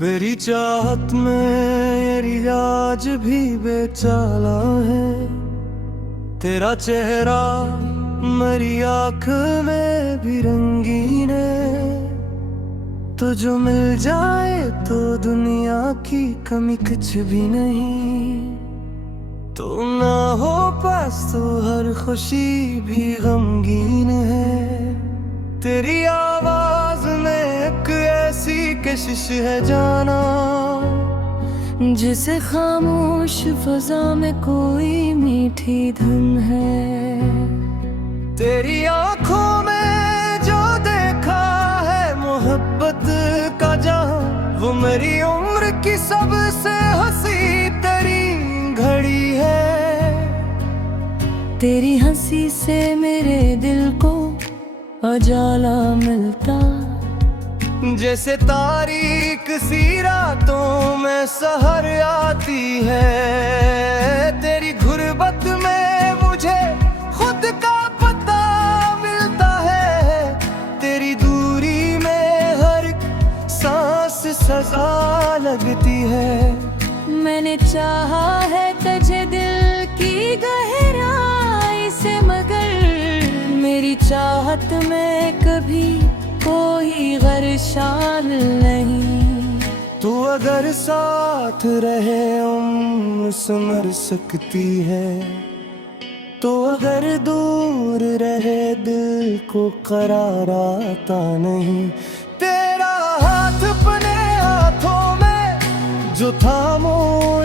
मेरी चाहत में मेरी आज भी बेचाला है। तेरा चेहरा मेरी आँख में भी रंगीन है। तो जो मिल जाए तो दुनिया की कमी कुछ भी नहीं। तो ना हो पास तो हर खुशी भी गमगीन है। तेरी आवाज में एक ऐसी कशिश है जाना, जिसे खामोश फजा में कोई मीठी धुन है। तेरी आंखों में जो देखा है मोहब्बत का जहां, वो मेरी उम्र की सबसे हंसी तरीन घड़ी है। तेरी हंसी से मेरे दिल को उजाला मिलता, जैसे तारीक सी रातों में सहर आती है। तेरी गुर्बत में मुझे खुद का पता मिलता है। तेरी दूरी में हर सांस सजा लगती है। मैंने चाहा है तुझे दिल की गहराई से, मगर मेरी चाहत में कभी कोई गरशाल नहीं। तू अगर साथ रहे उम्र संभर सकती है। तो अगर दूर रहे दिल को करार आता नहीं। तेरा हाथ अपने हाथों में जो थामो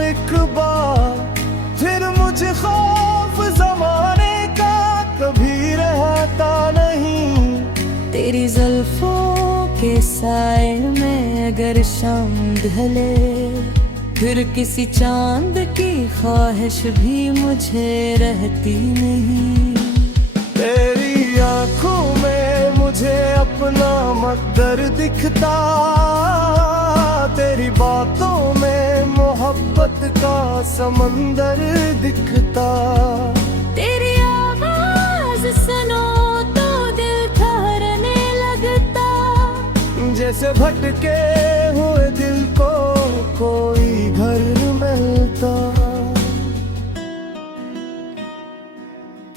एक बार, फिर मुझे खौफ जमाने का कभी रहता नहीं। तेरी जुल्फों के साए में अगर शाम ढले, फिर किसी चांद की ख्वाहिश भी मुझे रहती नहीं। तेरी आंखों में मुझे अपना मकदर दिखता, तेरी बातों में मोहब्बत का समंदर दिखता। तेरी आवाज सुनो तो दिल ठहरने लगता, जैसे भटके हुए दिल को कोई घर मिलता।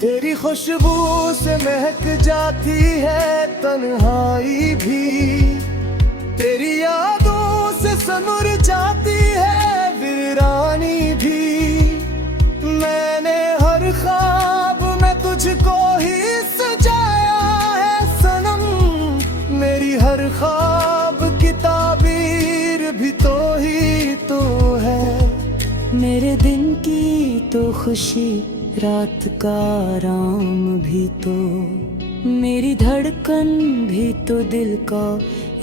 तेरी खुशबू से महक जाती है तन्हाई भी। तेरी यादों से सनुर जाती है वीरानी भी। मैंने हर ख्वाब में तुझको ही सजाया है सनम। मेरी हर ख्वाब की ताबीर भी तो ही तो है। मेरे दिन की तो खुशी रात का आराम भी तो, मेरी धड़कन भी तो दिल का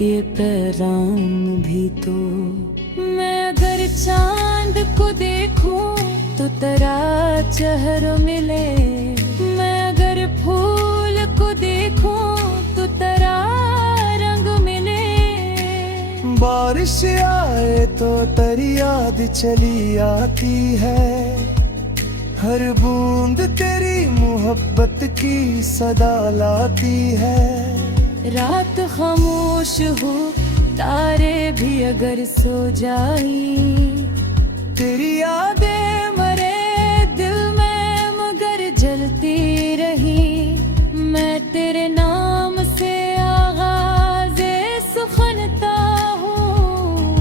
ये पैगाम भी तो। मैं अगर चांद को देखूं तो तेरा चेहरा मिले, मैं अगर फूल को देखूं तो तेरा रंग मिले। बारिश आए तो तेरी याद चली आती है। हर बूंद तेरी मोहब्बत की सदा लाती है। रात खामोश हो तारे भी अगर सो जाई, तेरी यादें मरे दिल में मगर जलती रही। मैं तेरे नाम से आगाज़े सुखनता हूँ,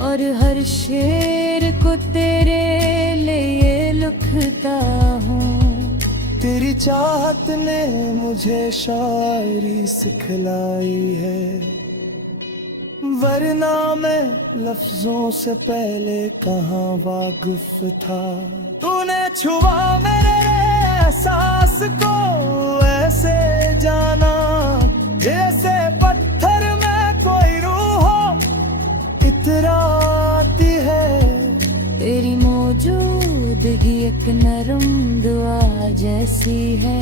और हर शेर को तेरे लिए लिखता हूँ। तेरी चाहत ने मुझे शायरी सिखलाई है, वरना मैं लफ्जों से पहले कहाँ वाकिफ था। तूने छुआ मेरे एहसास को ऐसे जाना, जैसे पत्थर में कोई रूह हो इतराती है। तेरी मौजूदगी एक नरम दुआ जैसी है।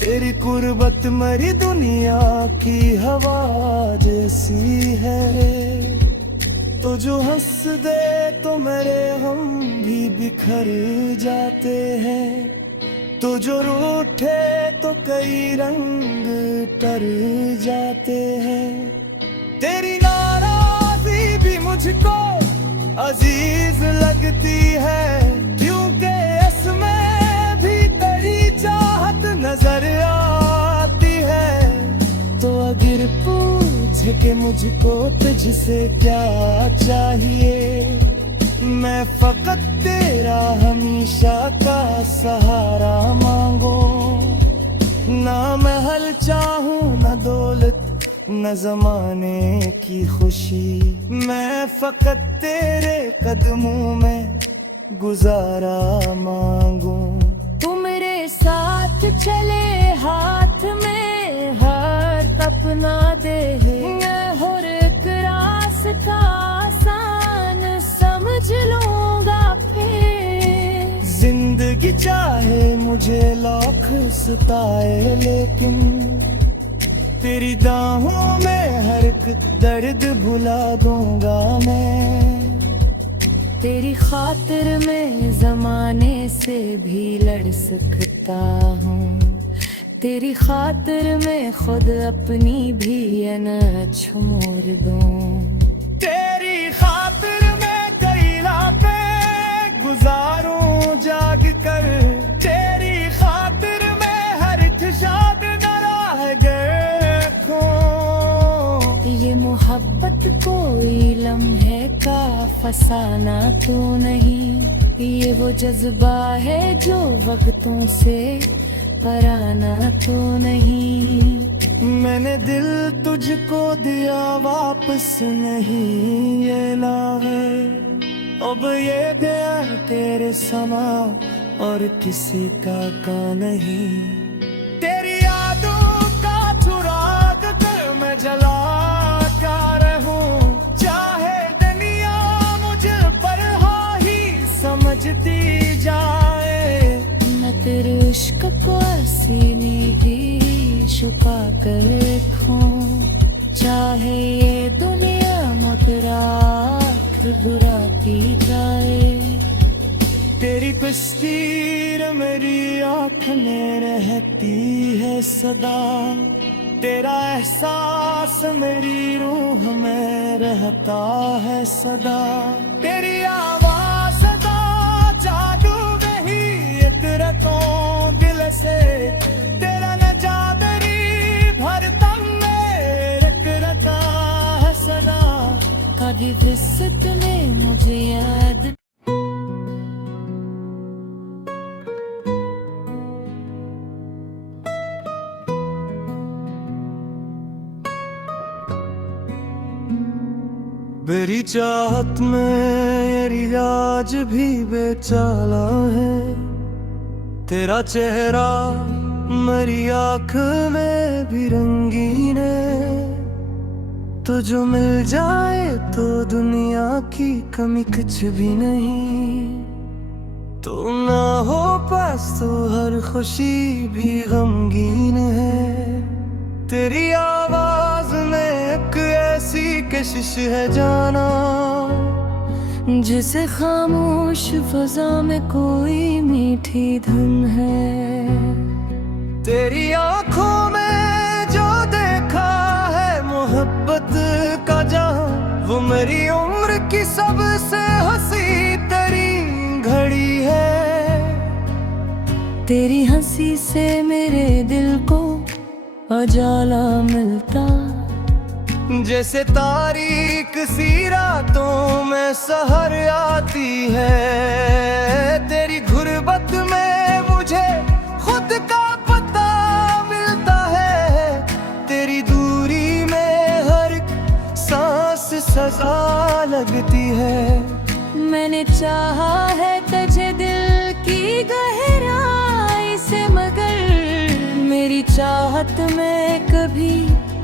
तेरी कुर्बत मरी दुनिया की हवा जैसी है। तो जो हंस दे तो मेरे हम भी बिखर जाते हैं। तो जो रूठे तो कई रंग तर जाते हैं। तेरी नाराज़ी भी मुझको अजीज लगती है, क्योंकि इसमें भी तेरी चाहत नजर आती है। तो अगर पूछे कि मुझको तुझसे क्या चाहिए, मैं फकत तेरा हमेशा का सहारा मांगू। ना महल चाहूं ना दौलत न जमाने की खुशी, मैं फकत तेरे कदमों में गुजारा मांगू। तू मेरे साथ चले हाथ में हाथ अपना दे, मैं हर एक रास्ता आसान समझ लूंगा फिर। जिंदगी चाहे मुझे लाख सताए, लेकिन तेरी दाहों में हर एक दर्द भुला दूंगा मैं। तेरी खातिर मैं जमाने से भी लड़ सकता हूँ, तेरी खातिर मैं खुद अपनी भी अनाज छोड़ दूँ। तेरी खातिर मैं कई रातें गुजारूं जाग कर, तेरी खातिर मैं हर एक शाद नाराह गए। ये मोहब्बत कोई लम्हे का फसाना तो नहीं, ये वो जज्बा है जो वक्तों से पराना तो नहीं। मैंने दिल तुझको दिया वापस नहीं ये लावे, अब ये दिया तेरे समा और किसी का नहीं। तेरी यादों का चुराग कर मैं जला समझती जाए। मैं तेरे इश्क को सीने भी छुपा कर रखूं, चाहे ये दुनिया मुकरा बुराती जाए। तेरी तस्वीर मेरी आँख में रहती है सदा, तेरा एहसास मेरी रूह में रहता है सदा। तेरी आवाज़ सदा जादू नहीं इतरतों दिल से, तेरा नजादरी भरता मेरे करता है सना। कभी विसत ने मुझे याद मेरी चाहत में मेरी आज भी बेचाला है, तेरा चेहरा मेरी आँख में भी रंगीन है। तो जो मिल जाए तो दुनिया की कमी कुछ भी नहीं, तो ना हो पास तो हर खुशी भी गमगीन है। तेरी आवाज में एक ऐसी कशिश है जाना, जिसे खामोश फजा में कोई मीठी धुन है। तेरी आंखों में जो देखा है मोहब्बत का जहां, वो मेरी उम्र की सबसे हंसी तरीन घड़ी है। तेरी हंसी से मेरे दिल को उजाला मिलता, जैसे तारीक सी रातों में सहर आती है। तेरी गुर्बत में मुझे खुद का पता मिलता है, तेरी दूरी में हर सांस सजा लगती है। मैंने चाहा है तुझे दिल की गहराई से, मगर मेरी चाहत में कभी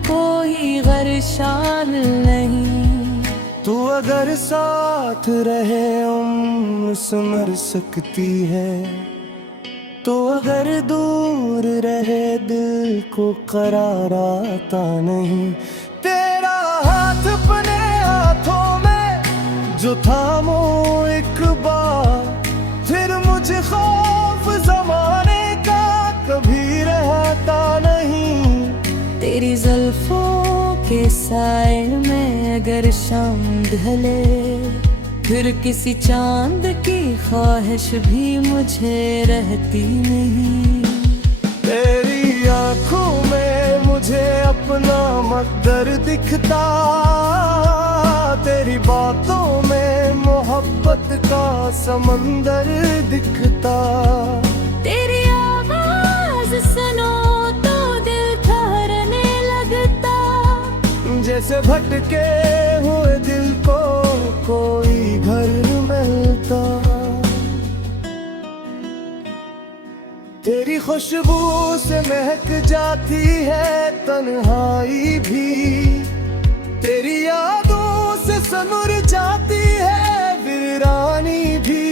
कोई गरशाल नहीं। तू अगर साथ रहे उम्र संवर सकती है, तो अगर दूर रहे दिल को करार आता नहीं। तेरा हाथ अपने हाथों में जो थामो एक बार, फिर मुझे खौफ जमाने का कभी रहता नहीं। तेरी जुल्फों के साए में अगर शाम ढले, फिर किसी चांद की ख्वाहिश भी मुझे रहती नहीं। तेरी आंखों में मुझे अपना मकदर दिखता, तेरी बातों में मोहब्बत का समंदर दिखता। तेरी आवाज सुनो तो दिल ठहरने लगता, जैसे भटके हुए दिल को कोई घर मिलता। तेरी खुशबू से महक जाती है तन्हाई भी, तेरी यादों से सनुर जाती है वीरानी भी।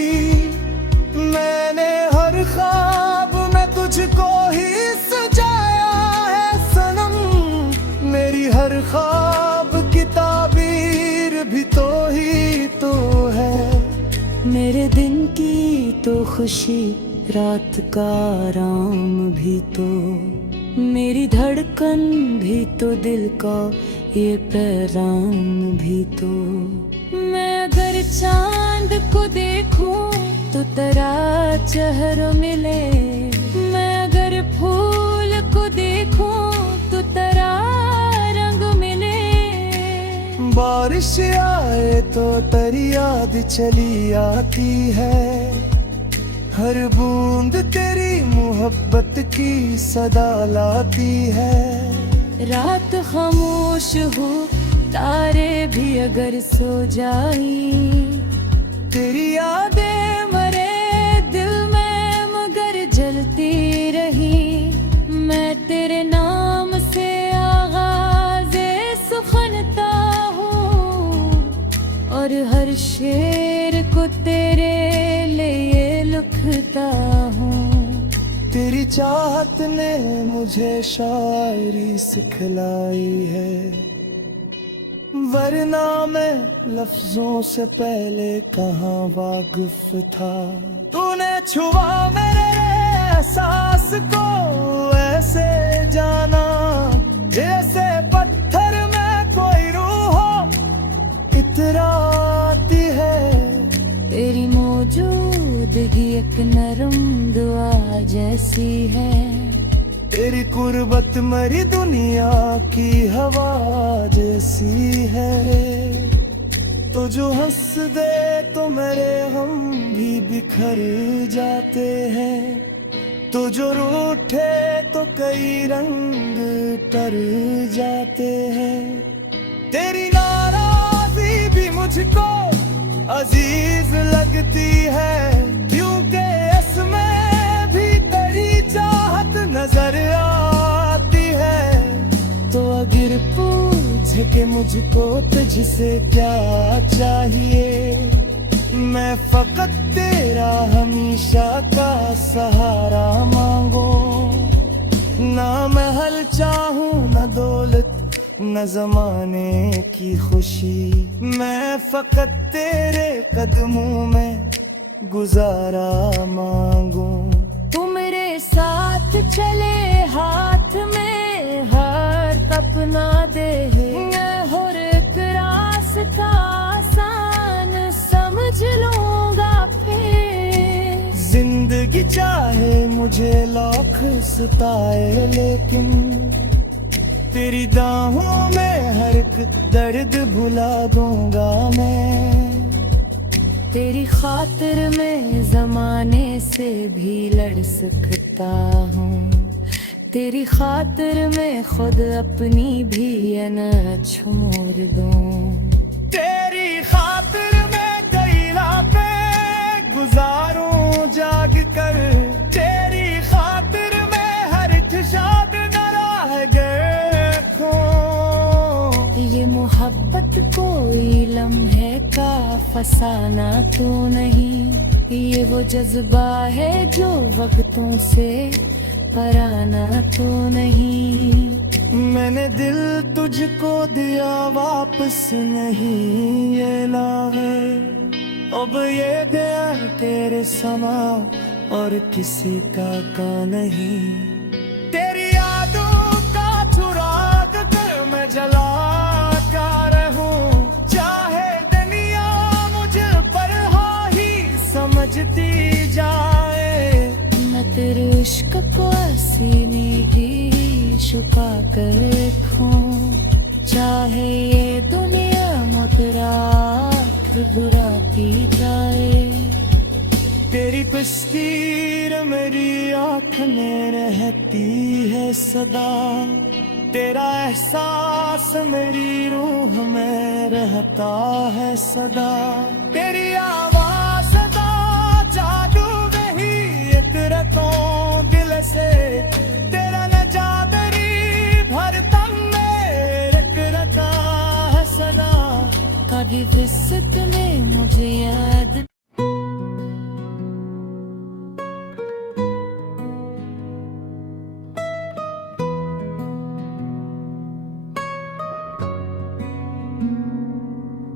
मैंने हर ख्वाब में तुझको ही सजाया है सनम, मेरी हर ख्वाब की ताबीर भी तो ही तो है। मेरे दिन की तो खुशी, रात का आराम भी तो, मेरी धड़कन भी तो, दिल का ये पैगाम भी तो। मैं अगर चांद को देखूं तो तेरा चेहरा मिले, मैं अगर फूल को देखूं तो तेरा रंग मिले। बारिश आए तो तेरी याद चली आती है, हर बूंद तेरी मोहब्बत की सदा लाती है। रात खामोश हो, तारे भी अगर सो जाई, तेरी यादें मरे दिल में मगर जलती रही। मैं तेरे नाम से आगाज़े सुखनता हूँ, और हर शेर को तेरे लिए लिखता हूँ। तेरी चाहत ने मुझे शायरी सिखलाई है, वरना मैं लफ्जों से पहले कहाँ वाकिफ था। तूने छुआ मेरे एहसास को ऐसे जाना, जैसे पत्थर में कोई रूह हो इतराती है। तेरी मौजूदगी एक नरम दुआ जैसी है, तेरी कुर्बत मरी दुनिया की हवा जैसी है। तो जो हंस दे तो मेरे हम भी बिखर जाते हैं, तो जो रूठे तो कई रंग तर जाते हैं। तेरी नाराज़ी भी मुझको अजीज लगती है, क्योंकि इसमें भी तेरी चाहत नजर आती है। तो अगर पूछ के मुझको तुझसे क्या चाहिए, मैं फकत तेरा हमेशा का सहारा मांगो। ना महल चाहूं न दौलत न जमाने की खुशी, मैं फकत तेरे कदमों में गुजारा मांगू। तू मेरे साथ चले हाथ में हार अपना दे, मैं हर एक रास्ता आसान समझ लूंगा फिर। जिंदगी चाहे मुझे लाख सताए, लेकिन तेरी दाहों में हर एक दर्द भुला दूंगा मैं। तेरी खातिर मैं जमाने से भी लड़ सकता हूँ, तेरी खातिर मैं खुद अपनी भी न छोड़ दूँ। तेरी खातिर मैं कई रातें गुजारूं जाग कर, तेरी खातिर मैं हर शाद न रह गए। ये मोहब्बत कोई लम्हे का फसाना तो नहीं, ये वो जज्बा है जो वक्तों से पराना तो नहीं। मैंने दिल तुझको दिया वापस नहीं ये ला है, अब ये दिया तेरे समा और किसी का नहीं। तेरी यादों का चुराग कर मैं जला कर रहूं, बुझती जाए। मैं तेरे इश्क को सीने की छुपा कर रखूं, चाहे ये दुनिया मुकरार बुराती जाए। तेरी तस्वीर मेरी आँख में रहती है सदा, तेरा एहसास मेरी रूह में रहता है सदा। तेरी आवाज़ सदा जादू वही एक रतों दिल से, तेरा नजा मेरी भर दम में एक रता है सदा। कभी फिसत ने मुझे याद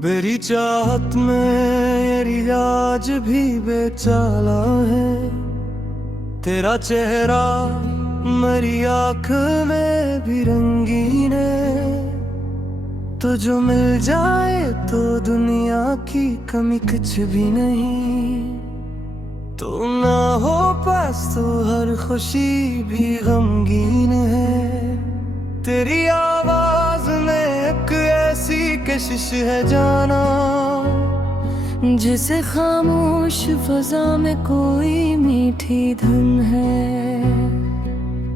मेरी चाहत में ये रियाज भी बेचाला है, तेरा चेहरा मेरी आँख में भी रंगीन है। तो जो मिल जाए तो दुनिया की कमी कुछ भी नहीं, तू ना हो पास तो हर खुशी भी गमगीन है। तेरी आवाज में एक ऐसी कशिश है जाना, जिसे खामोश फजा में कोई मीठी धुन है।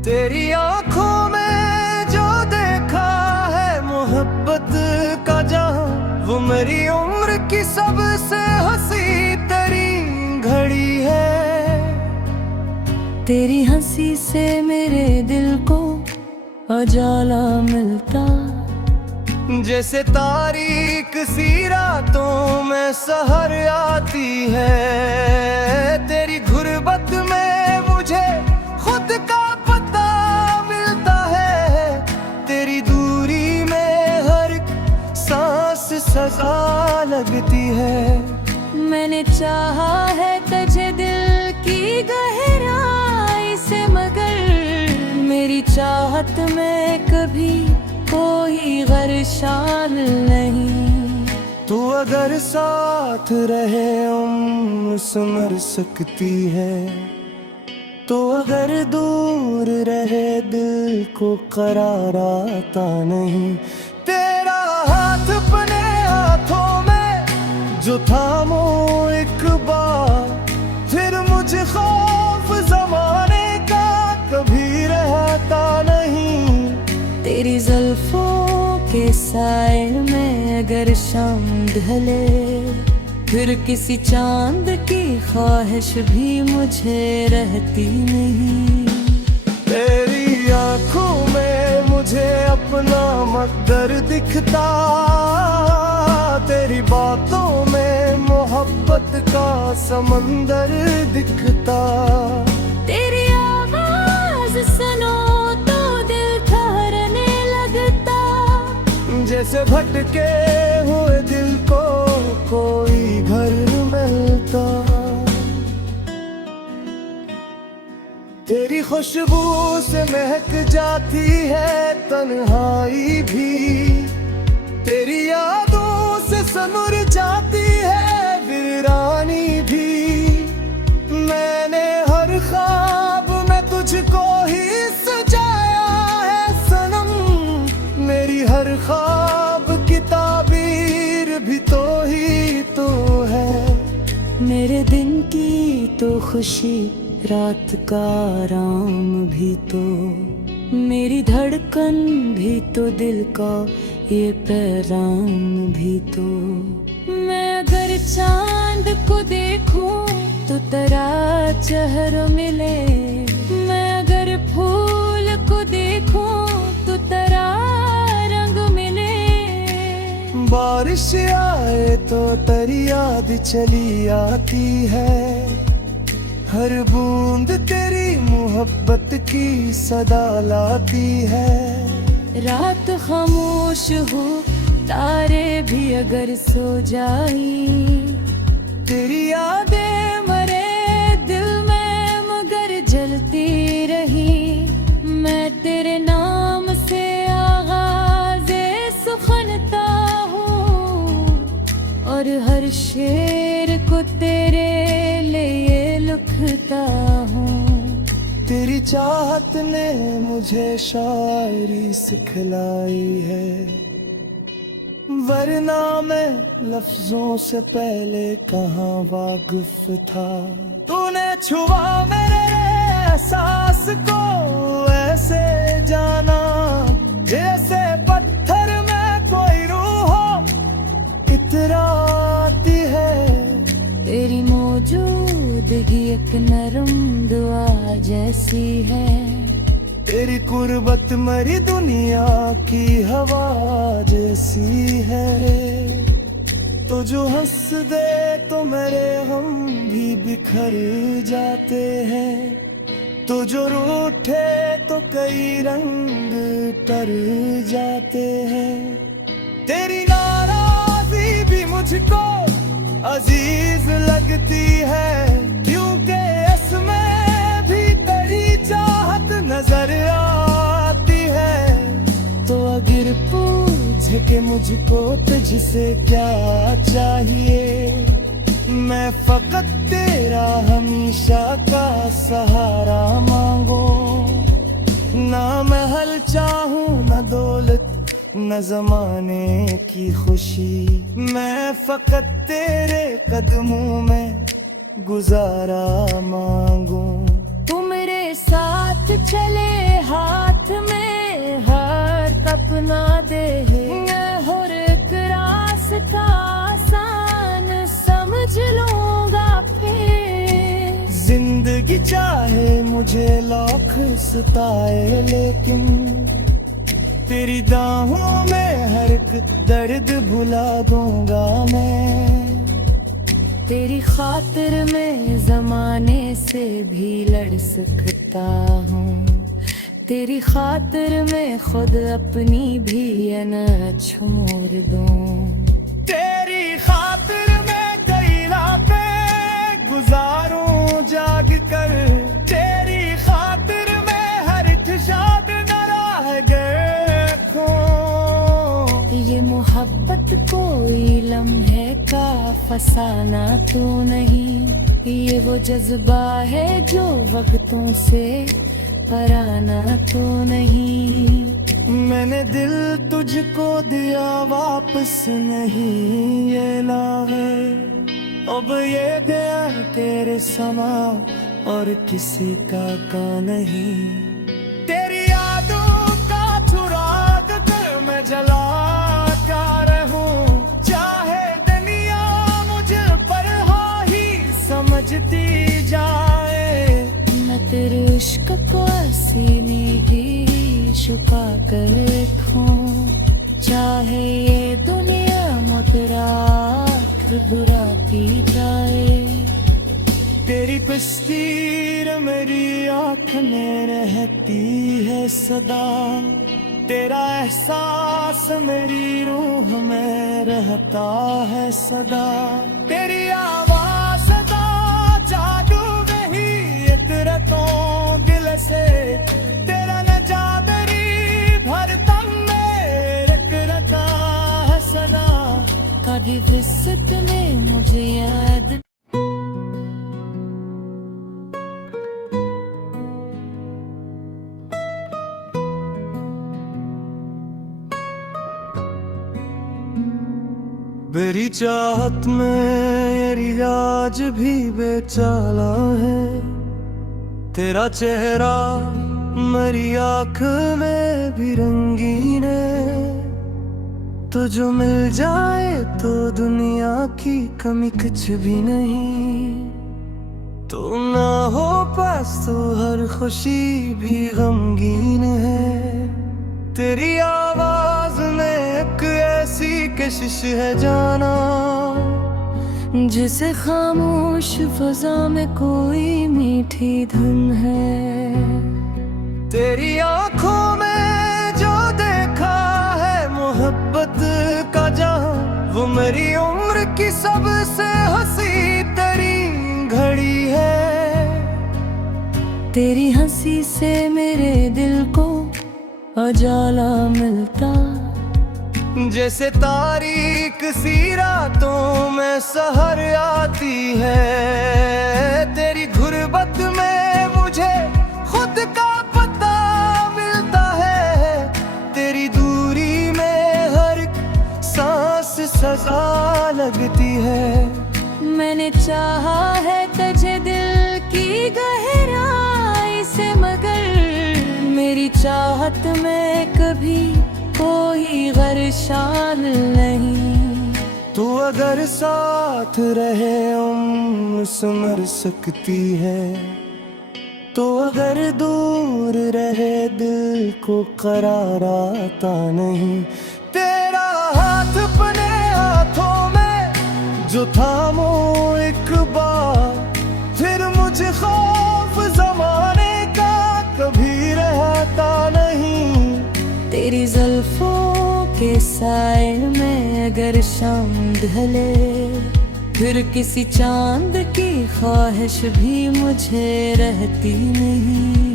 तेरी आंखों में जो देखा है मोहब्बत का जहां, वो मेरी उम्र की सबसे हंसी तरीन घड़ी है। तेरी हंसी से मेरे दिल को उजाला मिलता, जैसे तारीक सी रातों में सहर आती है। तेरी गुर्बत में मुझे खुद का पता मिलता है, तेरी दूरी में हर सांस सजा लगती है। मैंने चाहा है तुझे दिल की गहराई से, मगर मेरी चाहत में कभी कोई गरशाल नहीं। तू अगर साथ रहे उम्र संवर सकती है, तो अगर दूर रहे दिल को करार आता नहीं। तेरा हाथ अपने हाथों में जो थामो एक बार, फिर मुझे खौफ जमाने का कभी रहता नहीं। तेरी जुल्फों के साए में अगर शाम ढले, फिर किसी चांद की ख्वाहिश भी मुझे रहती नहीं। तेरी आंखों में मुझे अपना मकदर दिखता, तेरी बातों में मोहब्बत का समंदर दिखता। तेरी आवाज सुनो तो दिल ठहरने लगता, जैसे भटके हुए दिल को कोई घर मिलता। तेरी खुशबू से महक जाती है तन्हाई भी, तेरी यादों से सनुर जाती है वीरानी भी। मैंने हर ख्वाब में तुझको ही सजाया है सनम, मेरी हर ख्वाब की ताबीर भी तो ही तो है। मेरे दिन की तो खुशी रात का आराम भी तो, मेरी धड़कन भी तो दिल का ये पैगाम भी तो। मैं अगर चांद को देखूं तो तेरा चेहरा मिले, मैं अगर फूल को देखूं तो तेरा रंग मिले। बारिश आए तो तेरी याद चली आती है, हर बूंद तेरी मोहब्बत की सदा लाती है। रात खामोश हो तारे भी अगर सो जाई, तेरी यादें मरे दिल में मगर जलती रही। मैं तेरे नाम से आगाज़े सुखनता हूँ, और हर शेर को तेरे लिए लुकता हूँ। तेरी चाहत ने मुझे शायरी सिखलाई है, वरना मैं लफ्जों से पहले कहाँ वाकिफ था। तूने छुआ मेरे एहसास को, ऐसे जाना जैसे पत्थर में कोई रूह हो इतराती है। तेरी मौजूदगी एक नरम दुआ जैसी है। तेरी कुर्बत मरी दुनिया की हवा जैसी है। तो जो हंस दे तो मेरे हम भी बिखर जाते हैं, तो जो रूठे तो कई रंग तर जाते हैं। तेरी नाराज़ी भी मुझको अजीज लगती है, क्योंकि इसमें भी तेरी चाहत नजर आती है। तो अगर पूछ के मुझको तुझसे क्या चाहिए, मैं फकत तेरा हमेशा का सहारा मांगू। ना महल चाहूं न दौलत न जमाने की खुशी, मैं फकत तेरे कदमों में गुजारा मांगू। तू मेरे साथ चले हाथ में हर सपना दे, मैं हर एक रास्ता आसान समझ लूंगा फिर। जिंदगी चाहे मुझे लाख सताए, लेकिन तेरी बाहों में हर एक दर्द भुला दूंगा मैं। तेरी खातिर मैं जमाने से भी लड़ सकता हूँ। तेरी खातिर मैं खुद अपनी भी अनाज छोड़ दूँ। तेरी खातिर मैं कई रातें गुजारूं जाग कर, तेरी खातिर मैं हर एक शाद न रह गए। ये मोहब्बत कोई लम्हे का फसाना तो नहीं, ये वो जज्बा है जो वक्तों से पराना तो नहीं। मैंने दिल तुझको दिया वापस नहीं ये लावे, अब ये दिया तेरे समा और किसी का नहीं। तेरी यादों का चुराग कर मैं जला समझती जाए। मैं तेरे इश्क को सीने ही छुपा कर रखूं, चाहे ये दुनिया मुद्रात बुराती जाए। तेरी तस्वीर मेरी आँख में रहती है सदा, तेरा एहसास मेरी रूह में रहता है सदा। तेरी आवाज़ सदा जादू वही इतरतों दिल से, तेरा नजा मेरी धड़कन में रखता है सना। कभी विसत ने मुझे याद मेरी चाहत में ये रियाज भी बेचाला है, तेरा चेहरा मेरी आँख में भी रंगीन है। तो जो मिल जाए तो दुनिया की कमी कुछ भी नहीं, तो ना हो पास तो हर खुशी भी गमगीन है। तेरी आवाज में एक ऐसी कशिश है जाना, जिसे खामोश फजा में कोई मीठी धुन है। तेरी आंखों में जो देखा है मोहब्बत का जहां, वो मेरी उम्र की सबसे हंसी तरीन घड़ी है। तेरी हंसी से मेरे दिल को उजाला मिलता, जैसे तारीक सी रातों में सहर आती है। तेरी चाहा है तुझे दिल की गहराई से, मगर मेरी चाहत में कभी कोई गर शामिल नहीं। तू अगर साथ रहे उम्र संभर सकती है, तो अगर दूर रहे दिल को करार आता नहीं। तेरा हाथ अपने हाथों में जो थामो एक बार, फिर मुझे खौफ जमाने का कभी रहता नहीं। तेरी जुल्फों के साए में अगर शाम ढले, फिर किसी चांद की ख्वाहिश भी मुझे रहती नहीं।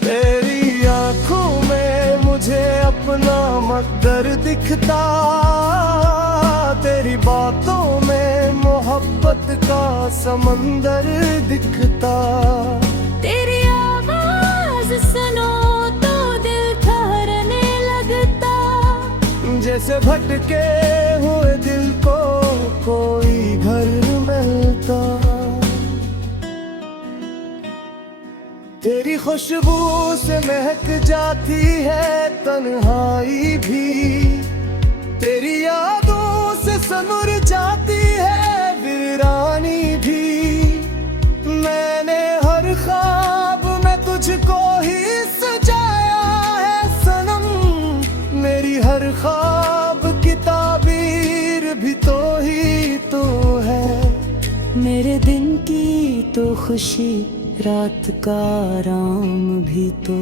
तेरी आंखों में मुझे अपना मकदर दिखता, तेरी बातों में मोहब्बत का समंदर दिखता। तेरी आवाज सुनो तो दिल ठहरने लगता, जैसे भटके हुए दिल को कोई घर मिलता। तेरी खुशबू से महक जाती है तन्हाई भी, तेरी यादों से सनुर जाती है वीरानी भी। मैंने हर ख्वाब में तुझको ही सजाया है सनम, मेरी हर ख्वाब की ताबीर भी तो ही तो है। मेरे दिन की तो खुशी रात का आराम भी तो,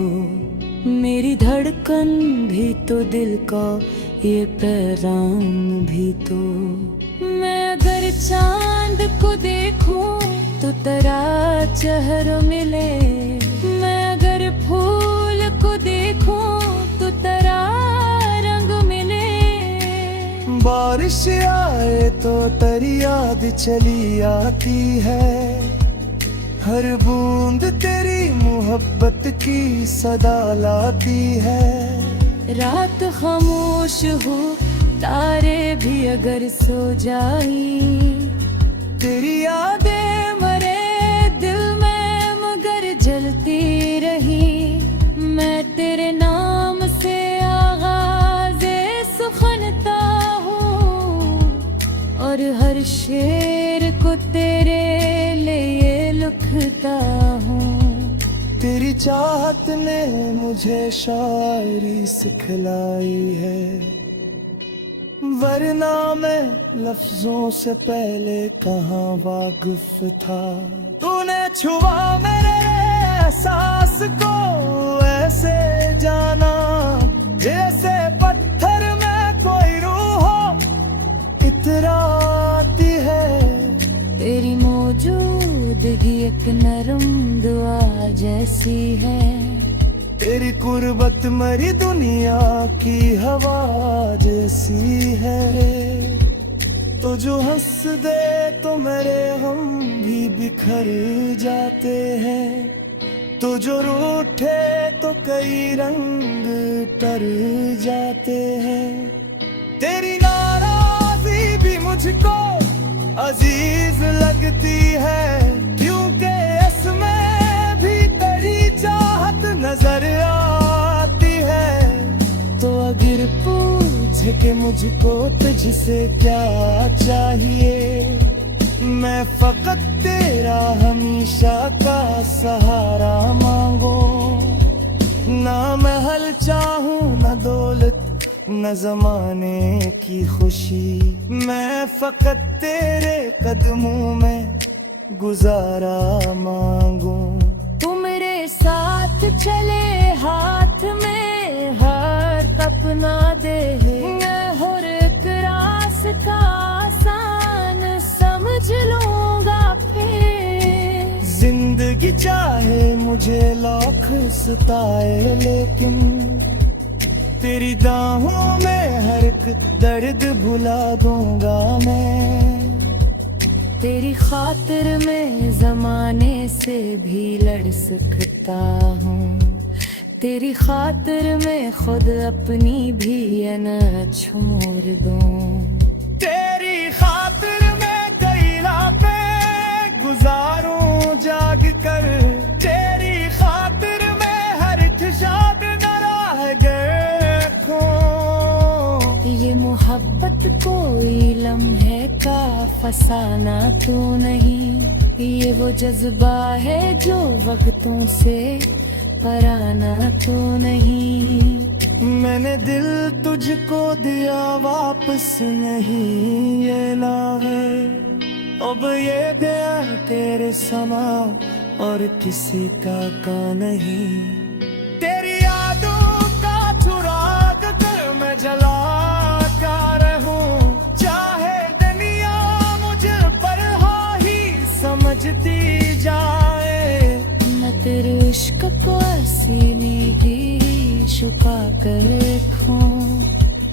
मेरी धड़कन भी तो दिल का ये पैगाम भी तो। मैं अगर चांद को देखूं तो तेरा चेहरा मिले, मैं अगर फूल को देखूं तो तेरा रंग मिले। बारिश आए तो तेरी याद चली आती है, हर बूंद तेरी मोहब्बत की सदा लाती है। रात खामोश हो तारे भी अगर सो जाई, तेरी यादें मरे दिल में मगर जलती रही। मैं तेरे नाम से आगाज़े सुखनता हूँ, और हर शेर को तेरे लिए लिखता हूँ। तेरी चाहत ने मुझे शायरी सिखलाई है, वरना मैं लफ्जों से पहले कहाँ वाकिफ था। तूने छुआ मेरे एहसास को ऐसे जाना, जैसे पत्थर में कोई रूह हो इतराती है। तेरी मौजूदगी एक नरम दुआ जैसी है, तेरी कुर्बत मरी दुनिया की हवा जैसी है। तो जो हंस दे तो मेरे हम भी बिखर जाते हैं, तो जो रूठे तो कई रंग तर जाते हैं। तेरी नाराजी भी मुझको अजीज लगती है, क्योंकि इसमें भी तेरी चाहत नजर आती है। तो अगर पूछे कि मुझको तुझसे क्या चाहिए, मैं फकत तेरा हमेशा का सहारा मांगो। ना महल चाहूं ना दौलत न जमाने की खुशी, मैं फकत तेरे कदमों में गुजारा मांगू। तू मेरे साथ चले हाथ में हार अपना दे, मैं हर एक रास्ता आसान समझ लूंगा फिर। जिंदगी चाहे मुझे लाख सताए, लेकिन तेरी दाहों में हर एक दर्द भुला दूंगा मैं। तेरी खातिर में जमाने से भी लड़ सकता हूँ, तेरी खातिर में खुद अपनी भी अनाज छोड़ दूं। तेरी खातिर में कई रातें गुजारूं जाग कर तेरी खातिर मैं हर शाद न रह गए खो। ये मोहब्बत कोई लम्हे का फसाना तो नहीं, ये वो जज्बा है जो वक्तों से पराना तो नहीं। मैंने दिल तुझको दिया वापस नहीं ये लावे, अब ये दिया तेरे समा और किसी का नहीं। तेरी यादों का चुराग कर मैं जलाता रहूं, चाहे दुनिया मुझे पर ही समझती जाए। मैं तेरे इश्क को सीने की छुपा कर रखूं,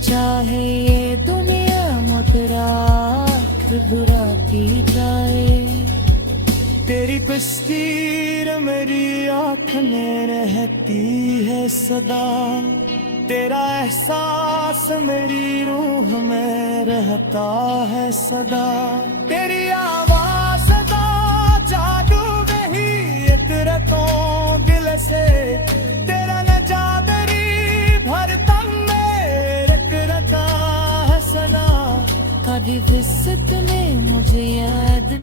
चाहे ये दुनिया मुझरा बुराती जाए। तेरी तस्वीर मेरी आँख में रहती है सदा, तेरा एहसास मेरी रूह में रहता है सदा। तेरी आवाज़ का जादू वही इतरतों दिल से, तेरा नजादरी भरता मेरे करता है सना। कभी विसत ने मुझे याद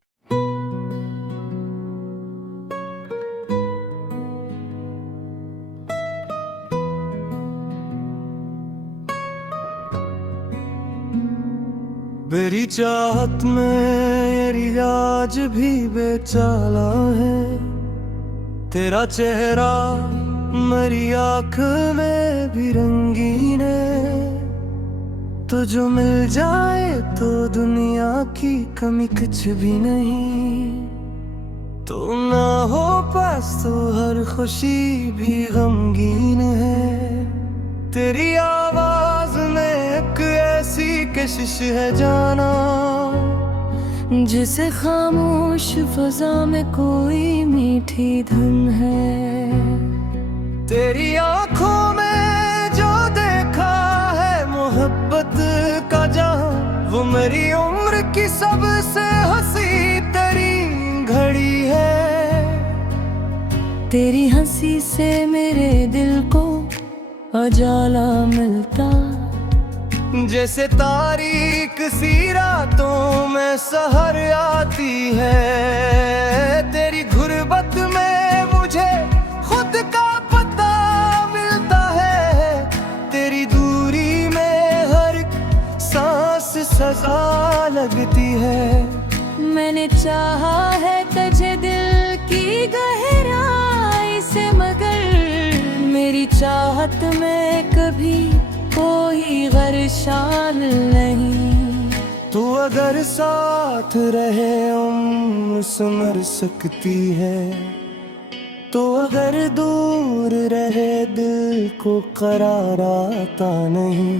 मेरी चाहत में मेरी आज भी बेचाला है, तेरा चेहरा मेरी आँख में भी रंगीन है। तो जो मिल जाए तो दुनिया की कमी कुछ भी नहीं, तो ना हो पास तो हर खुशी भी गमगीन है। तेरी आवाज में एक ऐसी कशिश है जाना, जिसे खामोश फजा में कोई मीठी धुन है। तेरी आंखों में जो देखा है मोहब्बत का जहां, वो मेरी उम्र की सबसे हंसी तरीन घड़ी है। तेरी हंसी से मेरे दिल को उजाला मिलता, जैसे तारीक सी रातों में सहर आती है। तेरी गुर्बत में मुझे खुद का पता मिलता है, तेरी दूरी में हर सांस सजा लगती है। मैंने चाहा है तुझे दिल की गहराई से, मगर मेरी चाहत में कभी कोई गरशान नहीं। तू अगर साथ रहे उम्र संभर सकती है, तो अगर दूर रहे दिल को करार आता नहीं।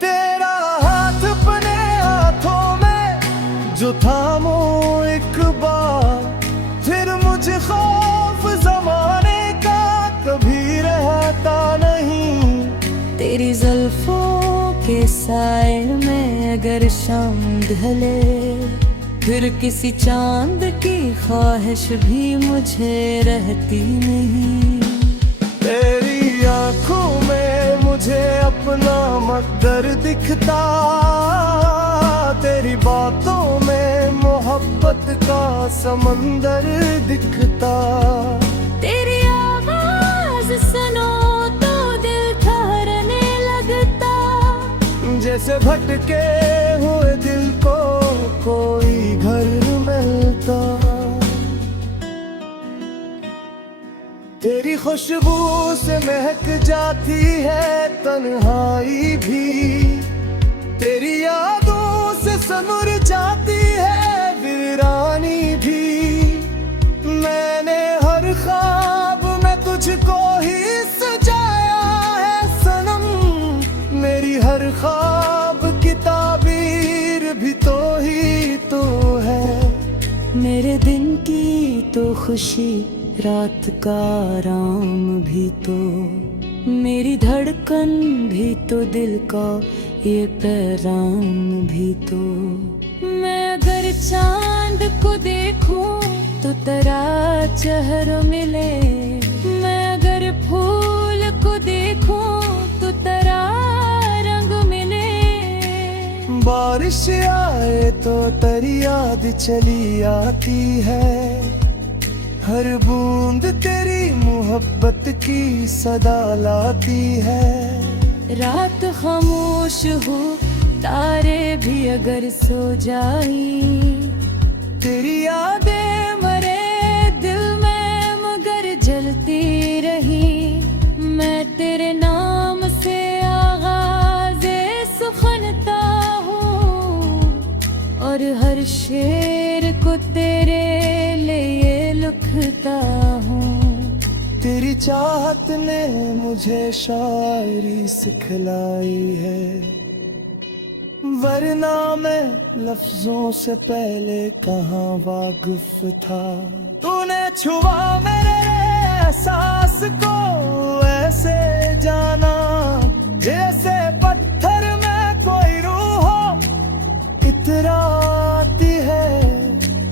तेरा हाथ अपने हाथों में जो थामो एक बार, फिर मुझे खौफ जमाने का कभी रहता नहीं। तेरी जुल्फों के साए में अगर शाम ढले, फिर किसी चांद की ख्वाहिश भी मुझे रहती नहीं। तेरी आंखों में मुझे अपना मकदर दिखता, तेरी बातों में मोहब्बत का समंदर दिखता। तेरी आवाज सुनो तो दिल ठहरने लगता, जैसे भटके हुए दिल को कोई घर मिलता। तेरी खुशबू से महक जाती है तन्हाई भी, तेरी यादों से सनुर जाती है वीरानी भी। मैंने हर ख्वाब में तुझको ही सजाया है सनम, मेरी हर ख्वाब की ताबीर भी तो ही तो है। मेरे दिन की तो खुशी रात का आराम भी तो, मेरी धड़कन भी तो दिल का ये पैगाम भी तो। मैं अगर चांद को देखूं तो तेरा चेहरा मिले, मैं अगर फूल को देखूं तो तेरा रंग मिले। बारिश आए तो तेरी याद चली आती है, हर बूंद तेरी मोहब्बत की सदा लाती है। रात खामोश हो तारे भी अगर सो जाई, तेरी यादें मरे दिल में मगर जलती रही। मैं तेरे नाम से आगाज़े सुखनता हूँ, और हर शेर को तेरे लिए लिखता हूँ। तेरी चाहत ने मुझे शायरी सिखलाई है, वरना मैं लफ्जों से पहले कहाँ वाकिफ था। तूने छुआ मेरे एहसास को ऐसे जाना, जैसे पत्थर में कोई रूह हो इतराती है।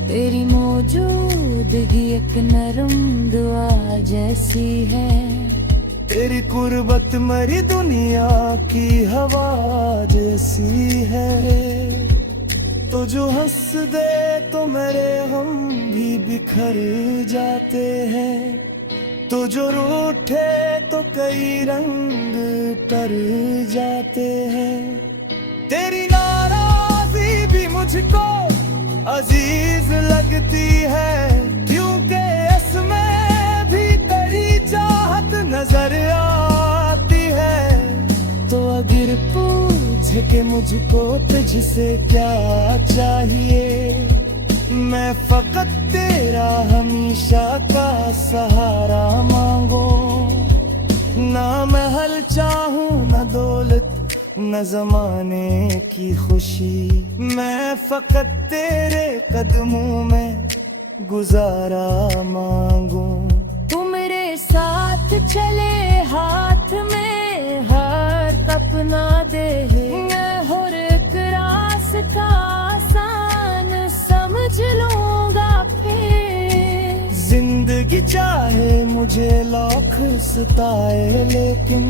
तेरी मौजूदगी एक नरम दुआ जैसी है, तेरी कुर्बत मरी दुनिया की हवा जैसी है। तो जो हंस दे तो मेरे हम भी बिखर जाते हैं, तो जो रूठे तो कई रंग तर जाते हैं। तेरी नाराज़ी भी मुझको अजीज लगती है, क्योंकि इसमें भी तेरी चाहत नजर आती है। तो अगर पूछे कि मुझको तुझसे क्या चाहिए, मैं फकत तेरा हमेशा का सहारा मांगो। ना महल चाहूं न दौलत न जमाने की खुशी, मैं फकत तेरे कदमों में गुजारा मांगू। तू मेरे साथ चले हाथ में हार अपना दे, मैं हर एक रास्ता आसान समझ लूंगा फिर। जिंदगी चाहे मुझे लाख सताए, लेकिन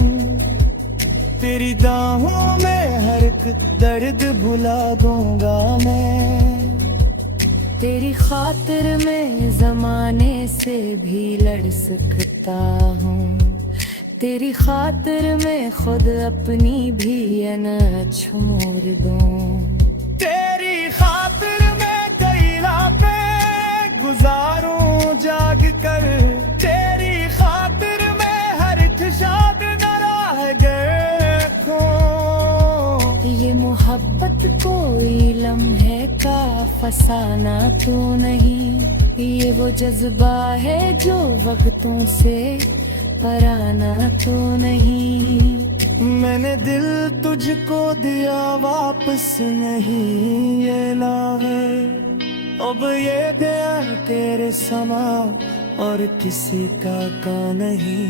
तेरी बाहों में हर एक दर्द भुला दूंगा मैं। तेरी खातिर मैं जमाने से भी लड़ सकता हूँ, तेरी खातिर मैं खुद अपनी भी अनाज छोड़ दूँ। तेरी खातिर मैं कई रातें गुजारूं जाग कर, तेरी खातिर मैं हर एक शाद न रह गए। ये मोहब्बत कोई लम्हे का फसाना तो नहीं, ये वो जज्बा है जो वक्तों से पराना तो नहीं। मैंने दिल तुझको दिया वापस नहीं ये ला है, अब ये दिया तेरे समा और किसी का नहीं।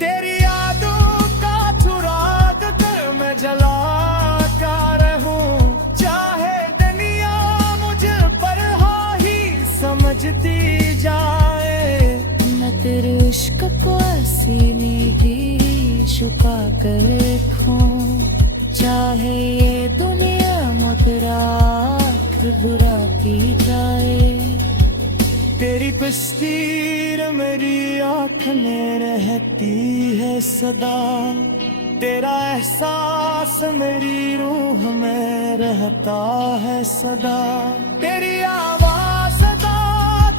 तेरी यादों का चुराग कर मैं जला का रहूं, चाहे दुनिया मुझ पर हावी समझती जाए। मैं तेरे इश्क को सीने की छुपा कर रखूं, चाहे ये दुनिया मुझरा बुरा की जाए। तेरी तस्वीर मेरी आँख में रहती है सदा, तेरा एहसास मेरी रूह में रहता है सदा। तेरी आवाज़ सदा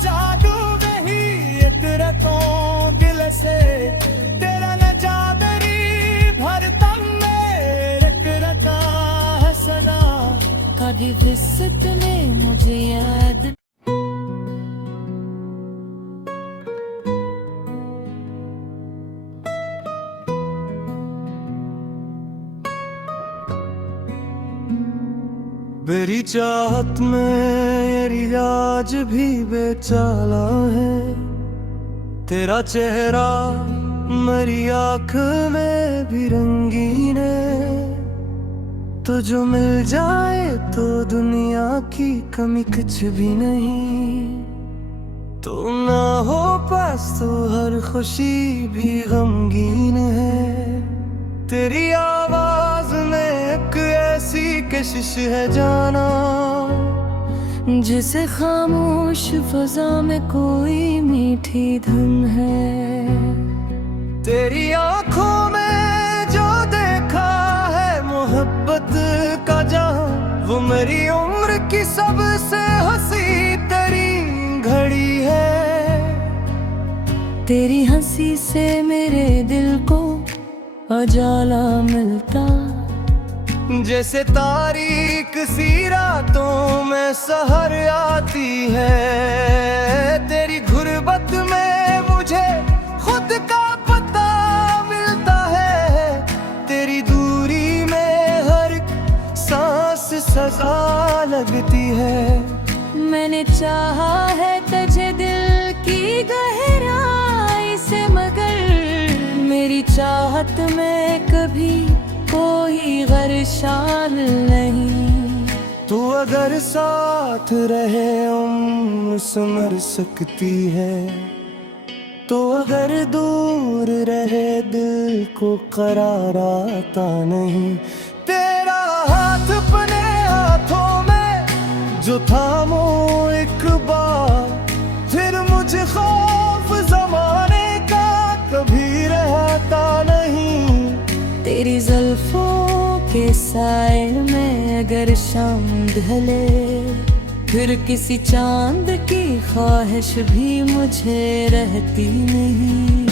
जादू नहीं इतरतों दिल से, तेरा नजादरी भरता मेरे करता है सना। कभी विसत ने मुझे याद मेरी चाहत में मेरी आज भी बेचाला है, तेरा चेहरा मेरी आँख में भी रंगीन है। तो जो मिल जाए तो दुनिया की कमी कुछ भी नहीं। तू ना हो पास तो हर खुशी भी गमगीन है। तेरी आवाज में एक ऐसी कशिश है जाना, जिसे खामोश फजा में कोई मीठी धुन है। तेरी आंखों में जो देखा है मोहब्बत का जहां, वो मेरी उम्र की सबसे हंसी तरीन घड़ी है। तेरी हंसी से मेरे दिल को उजाला मिलता, जैसे तारीक सी रातों में सहर आती है। तेरी गुर्बत में मुझे खुद का पता मिलता है। तेरी दूरी में हर सांस सजा लगती है। मैंने चाहा है तुझे दिल की गहराई से, मगर मेरी चाहत में कभी कोई गरशाल नहीं। तू अगर साथ रहे उम्र संवर सकती है, तो अगर दूर रहे दिल को करार आता नहीं। तेरा हाथ अपने हाथों में जो थामो एक बार, फिर मुझे खौफ जमाने का कभी रहता नहीं। तेरी जुल्फों के साए में अगर शाम ढले, फिर किसी चांद की ख्वाहिश भी मुझे रहती नहीं।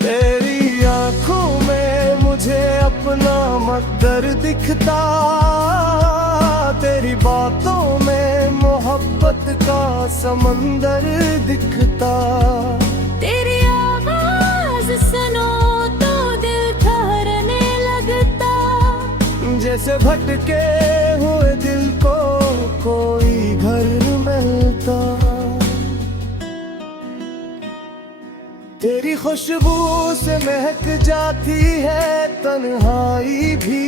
तेरी आंखों में मुझे अपना मकदर दिखता, तेरी बातों में मोहब्बत का समंदर दिखता। तेरी आवाज सुनो तो दिल ठहरने लगता, जैसे भटके हुए दिल को कोई घर मिलता। तेरी खुशबू से महक जाती है तन्हाई भी,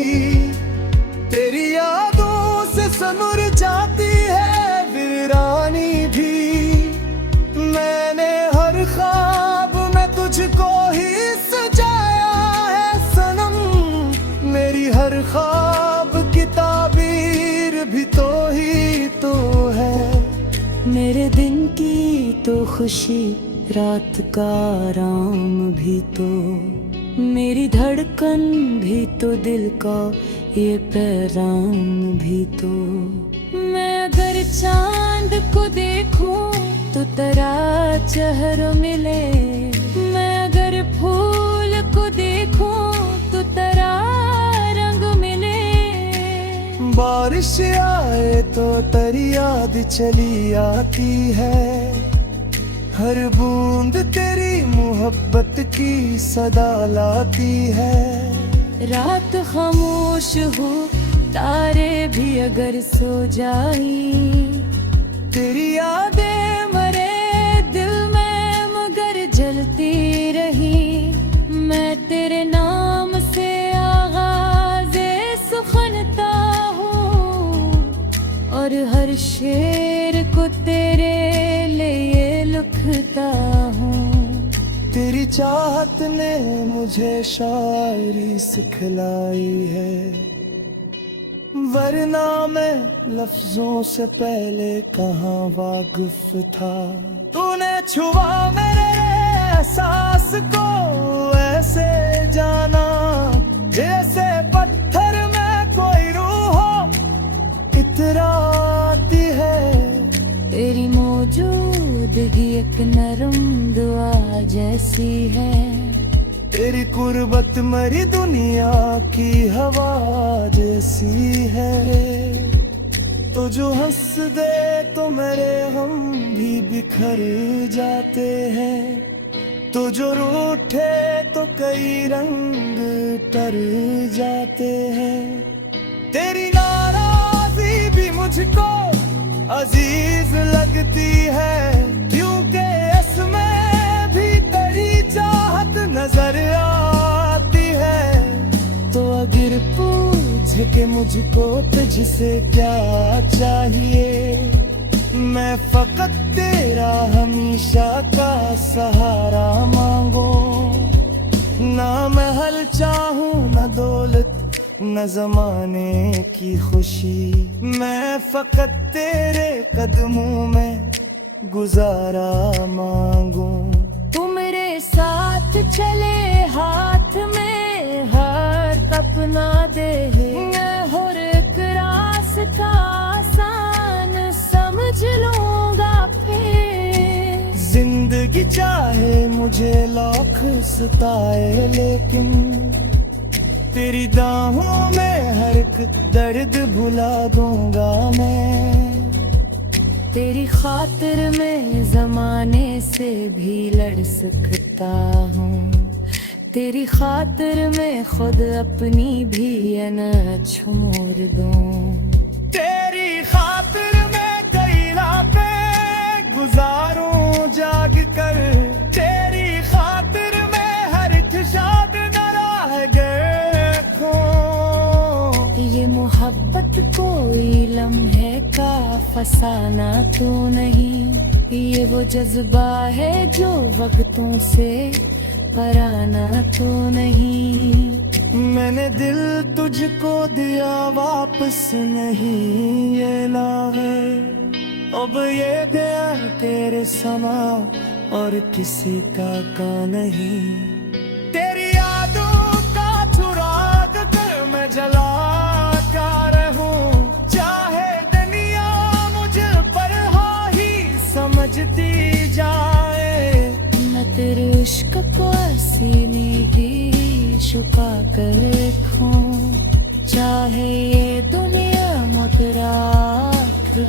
तेरी यादों से सनुर जाती है वीरानी भी। मैंने हर ख्वाब में तुझको ही सजाया है सनम, मेरी हर ख्वाब की ताबीर भी तो ही तो है। मेरे दिन की तो खुशी रात का आराम भी तो, मेरी धड़कन भी तो दिल का ये पैगाम भी तो। मैं अगर चांद को देखूं तो तेरा चेहरा मिले, मैं अगर फूल को देखूं तो तेरा रंग मिले। बारिश आए तो तेरी याद चली आती है, हर बूंद तेरी मोहब्बत की सदा लाती है। रात खामोश हो तारे भी अगर सो जाई, तेरी यादें मरे दिल में मगर जलती रही। मैं तेरे नाम से आगाज़े सुखनता हूँ, और हर शेर को तेरे लिए लिखता हूँ। तेरी चाहत ने मुझे शायरी सिखलाई है, वरना मैं लफ्जों से पहले कहाँ वाकिफ था। तूने छुआ मेरे एहसास को ऐसे जाना, जैसे पत्थर में कोई रूह हो इतराती है। तेरी मौजूदगी एक नरम दुआ जैसी है, तेरी कुर्बत मरी दुनिया की हवा जैसी है। तो जो हंस दे तो मेरे हम भी बिखर जाते हैं, तो जो रूठे तो कई रंग तर जाते हैं। तेरी नाराजी भी मुझको अजीज लगती है, क्योंकि इसमें भी तेरी चाहत नजर आती है। तो अगर पूछ के मुझको तुझसे क्या चाहिए, मैं फकत तेरा हमेशा का सहारा मांगू। ना महल चाहूं न दौलत न जमाने की खुशी, मैं फकत तेरे कदमों में गुजारा मांगू। तू मेरे साथ चले हाथ में हर सपना दे, मैं हर एक रास्ता आसान समझ लूंगा फिर। जिंदगी चाहे मुझे लाख सताए, लेकिन तेरी दाहों में हर एक दर्द भुला दूंगा मैं। तेरी खातिर मैं जमाने से भी लड़ सकता हूँ, तेरी खातिर मैं खुद अपनी भी न छोड़ दूँ। तेरी खातिर मैं कई रातें गुजारूं जाग कर, तेरी खातिर मैं हर शाद न रह गए खो। ये मोहब्बत कोई लम्हे का फसाना तो नहीं, ये वो जज्बा है जो वक्तों से पराना तो नहीं। मैंने दिल तुझको दिया वापस नहीं ये लावे, अब ये दिया तेरे समा और किसी का नहीं। तेरी यादों का चुराग कर मैं जला का रहूं, चाहे दुनिया मुझ पर हावी समझती जाए। मैं तेरे इश्क को सीने की छुपा कर रखूं, चाहे ये दुनिया मुकरार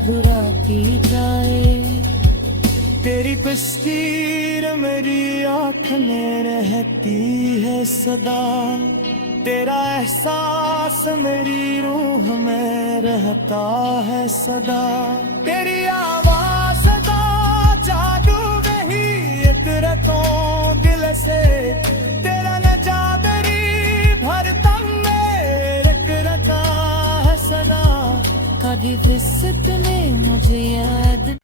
बुराती जाए। तेरी तस्वीर मेरी आँख में रहती है सदा, तेरा एहसास मेरी रूह में रहता है सदा। तेरी आवाज़ सदा जादू वही इतरतों दिल से, तेरा नजा मेरी भर दम में रखता है सदा। कभी फिसत ने मुझे याद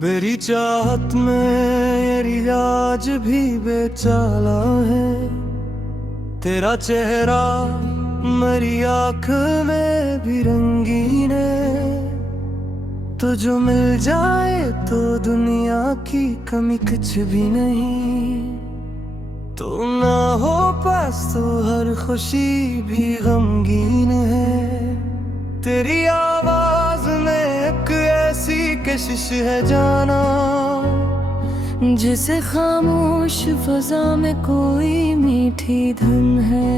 मेरी चाहत में ये रियाज भी बेचाला है, तेरा चेहरा मेरी आँख में भी रंगीन है। तो जो मिल जाए तो दुनिया की कमी कुछ भी नहीं, तू ना हो पास तो हर खुशी भी गमगीन है। तेरी आवाज में एक ऐसी कशिश है जाना, जिसे खामोश फजा में कोई मीठी धुन है।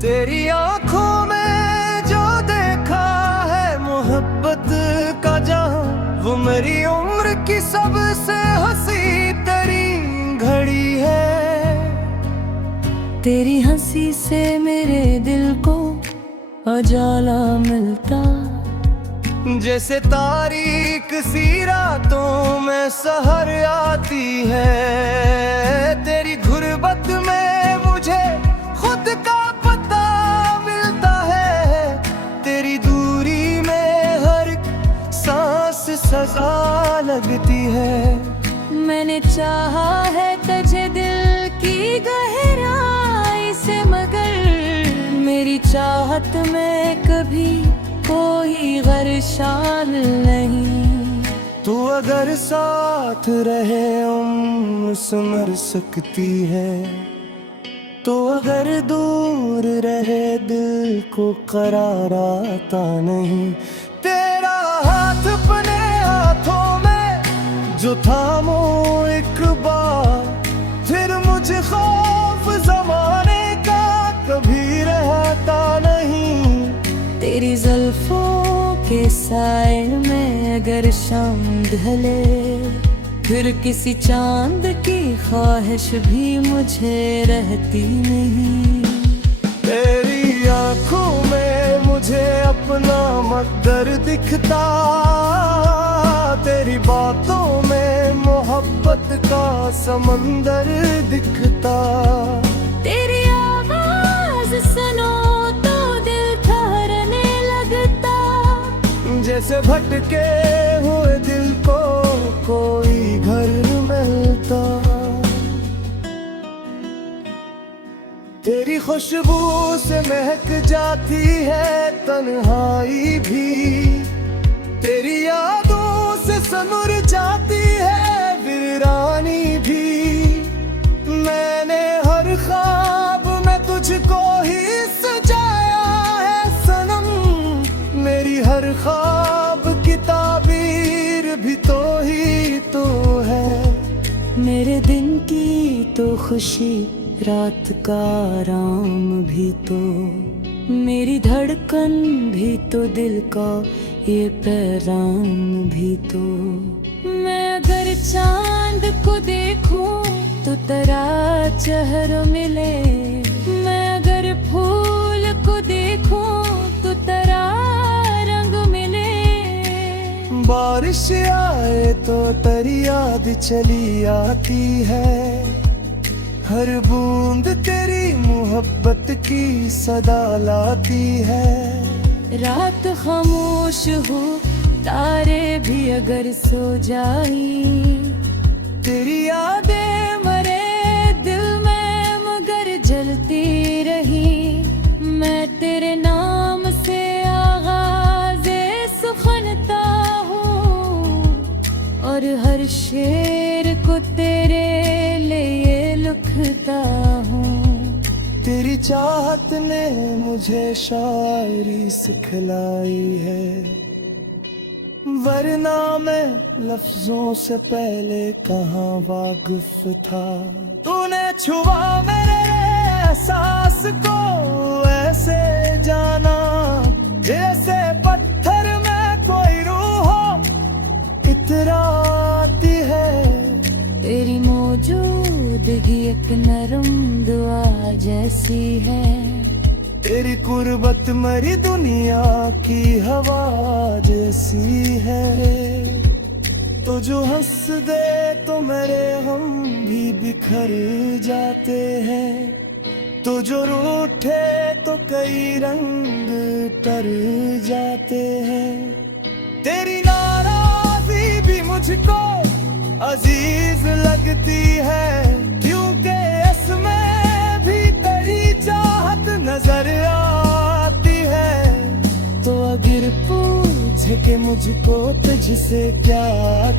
तेरी आंखों में जो देखा है मोहब्बत का जहां, वो मेरी उम्र की सबसे हंसी तरीन घड़ी है। तेरी हंसी से मेरे दिल को उजाला मिलता, जैसे तारीक सी रातों में सहर आती है। तेरी गुर्बत में मुझे खुद का पता मिलता है, तेरी दूरी में हर सांस सजा लगती है। मैंने चाहा है तुझे दिल की गहराई से, मगर मेरी चाहत में कभी कोई गरशाल नहीं। तू अगर साथ रहे उम्र संवर सकती है, तो अगर दूर रहे दिल को करार आता नहीं। तेरा हाथ अपने हाथों में जो थामो एक बार, फिर मुझे खौफ जमाने का कभी रहता नहीं। तेरी जुल्फों के साए में अगर शाम ढले, फिर किसी चांद की ख्वाहिश भी मुझे रहती नहीं। तेरी आंखों में मुझे अपना मकदर दिखता, तेरी बातों में मोहब्बत का समंदर दिखता। तेरी आवाज सुनो तो दिल ठहरने लगता, जैसे भटके हुए दिल को कोई घर मिलता। तेरी खुशबू से महक जाती है तन्हाई भी, तेरी यादों से सनुर जाती है वीरानी भी। मैंने हर ख्वाब में तुझको ही सजाया है सनम, मेरी हर ख्वाब की ताबीर भी तो ही तो है। मेरे दिन की तो खुशी, रात का आराम भी तो, मेरी धड़कन भी तो, दिल का ये पैगाम भी तो। मैं अगर चांद को देखूं तो तेरा चेहरा मिले, मैं अगर फूल को देखूं तो तेरा रंग मिले। बारिश आए तो तेरी याद चली आती है, हर बूंद तेरी मोहब्बत की सदा लाती है। रात खामोश हो, तारे भी अगर सो जाई, तेरी यादें मरे दिल में मगर जलती रही। मैं तेरे नाम से आगाज़े सुखनता हूँ, और हर शेर को तेरे लिए लिखता हूँ। तेरी चाहत ने मुझे शायरी सिखलाई है, वरना मैं लफ्जों से पहले कहाँ वाकिफ था। तूने छुआ मेरे एहसास को ऐसे जाना, जैसे पत्थर में कोई रूह हो इतराती है। तेरी मौजूदगी एक नरम दुआ जैसी है, तेरी कुर्बत मरी दुनिया की हवा जैसी है। तो जो हंस दे तो मेरे हम भी बिखर जाते हैं, तो जो रूठे तो कई रंग तर जाते हैं। तेरी नाराज़ी भी मुझको अजीज लगती है, क्योंकि इसमें भी तेरी चाहत नजर आती है। तो अगर पूछे कि मुझको तुझसे क्या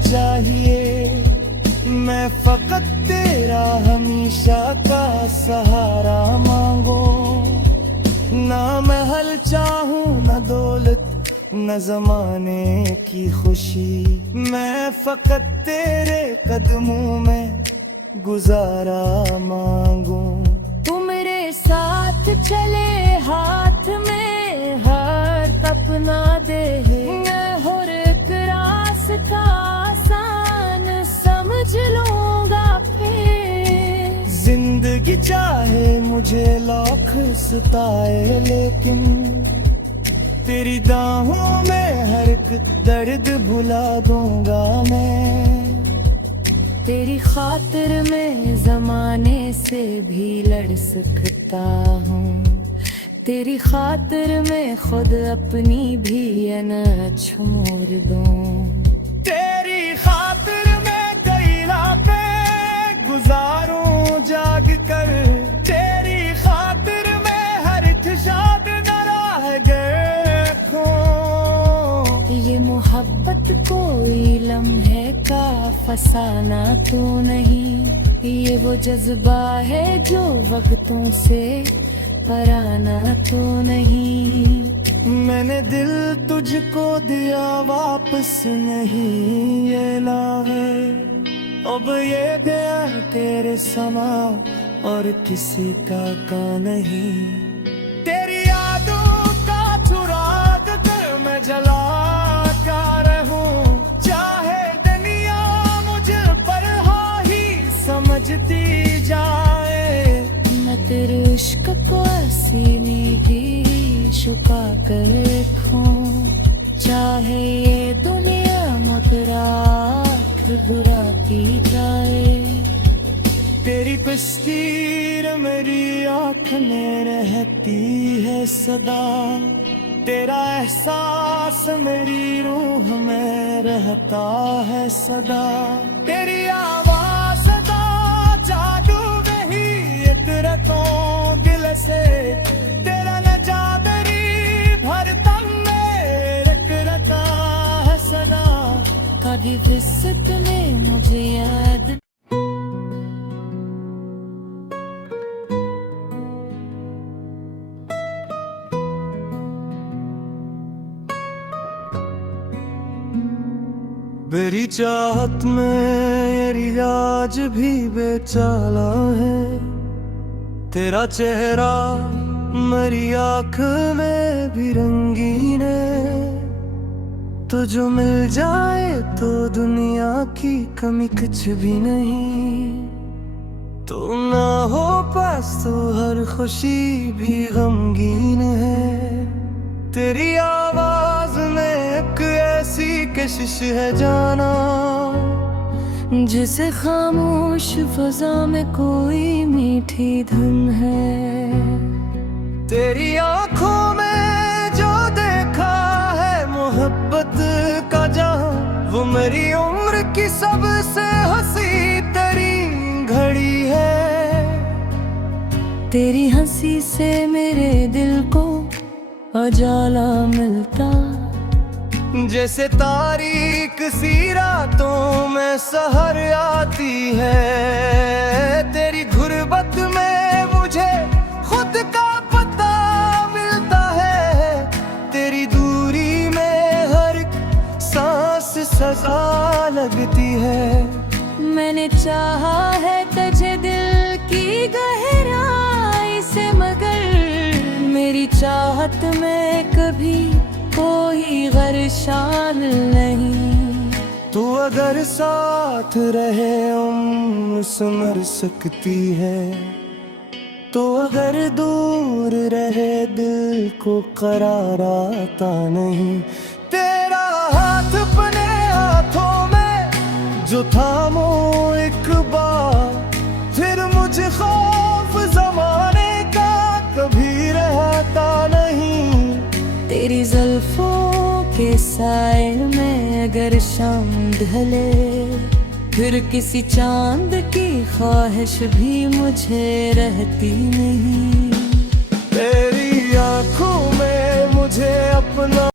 चाहिए, मैं फकत तेरा हमेशा का सहारा मांगो। ना महल चाहूं न दौलत न जमाने की खुशी, मैं फकत तेरे कदमों में गुजारा मांगू। तू मेरे साथ चले हाथ में हार अपना दे, मैं हर एक रास्ता आसान समझ लूंगा फिर। जिंदगी चाहे मुझे लाख सताए, लेकिन तेरी दाहों में हर एक दर्द भुला दूंगा मैं। तेरी खातिर में जमाने से भी लड़ सकता हूँ, तेरी खातिर में खुद अपनी भी अनाज छोड़ दूं। तेरी खातिर मैं कई रातें गुजारूं जाग कर, तेरी खातिर मैं हर एक शाद नाराह गए। ये मोहब्बत कोई लम्हे का फसाना तो नहीं, ये वो जज्बा है जो वक्तों से पराना तो नहीं। मैंने दिल तुझको दिया वापस नहीं ये ला है, अब ये गया तेरे समा और किसी का नहीं। तेरी यादों का चुराग कर मैं जलाता रहूं, चाहे दुनिया मुझे पर ही समझती जाए। मैं तेरे इश्क को सीने की छुपा कर खो, चाहे ये दुनिया मुस्कुराकर बुराती जाए। तेरी तस्वीर मेरी आँख में रहती है सदा, तेरा एहसास मेरी रूह में रहता है सदा। तेरी आवाज़ सदा जादू वही इतरतों दिल से, तेरा नजादरी भर तन में रखता है सना। कभी विसत ने मुझे याद मेरी चाहत में मेरी आज भी बेचाला है, तेरा चेहरा मेरी आँख में भी रंगीन है। तो जो मिल जाए तो दुनिया की कमी कुछ भी नहीं, तो ना हो पास तो हर खुशी भी गमगीन है। तेरी आवाज में एक ऐसी कशिश है जाना, जिसे खामोश फजा में कोई मीठी धुन है। तेरी आंखों में जो देखा है मोहब्बत का जहां, वो मेरी उम्र की सबसे हंसी तरीन घड़ी है। तेरी हंसी से मेरे दिल को उजाला मिलता, जैसे तारीक सी रातों में सहर आती है। तेरी गुर्बत में मुझे खुद का पता मिलता है, तेरी दूरी में हर सांस सजा लगती है। मैंने चाहा है तुझे दिल की गहराई से, मगर मेरी चाहत में कभी कोई गरशान नहीं। तू अगर साथ रहे उम्र संभर सकती है, तो अगर दूर रहे दिल को करार आता नहीं। तेरा हाथ अपने हाथों में जो थामो एक बार, फिर मुझे खौफ जमाने का कभी रहता नहीं। तेरी जुल्फों के साए में अगर शाम ढले, फिर किसी चांद की ख्वाहिश भी मुझे रहती नहीं। तेरी आंखों में मुझे अपना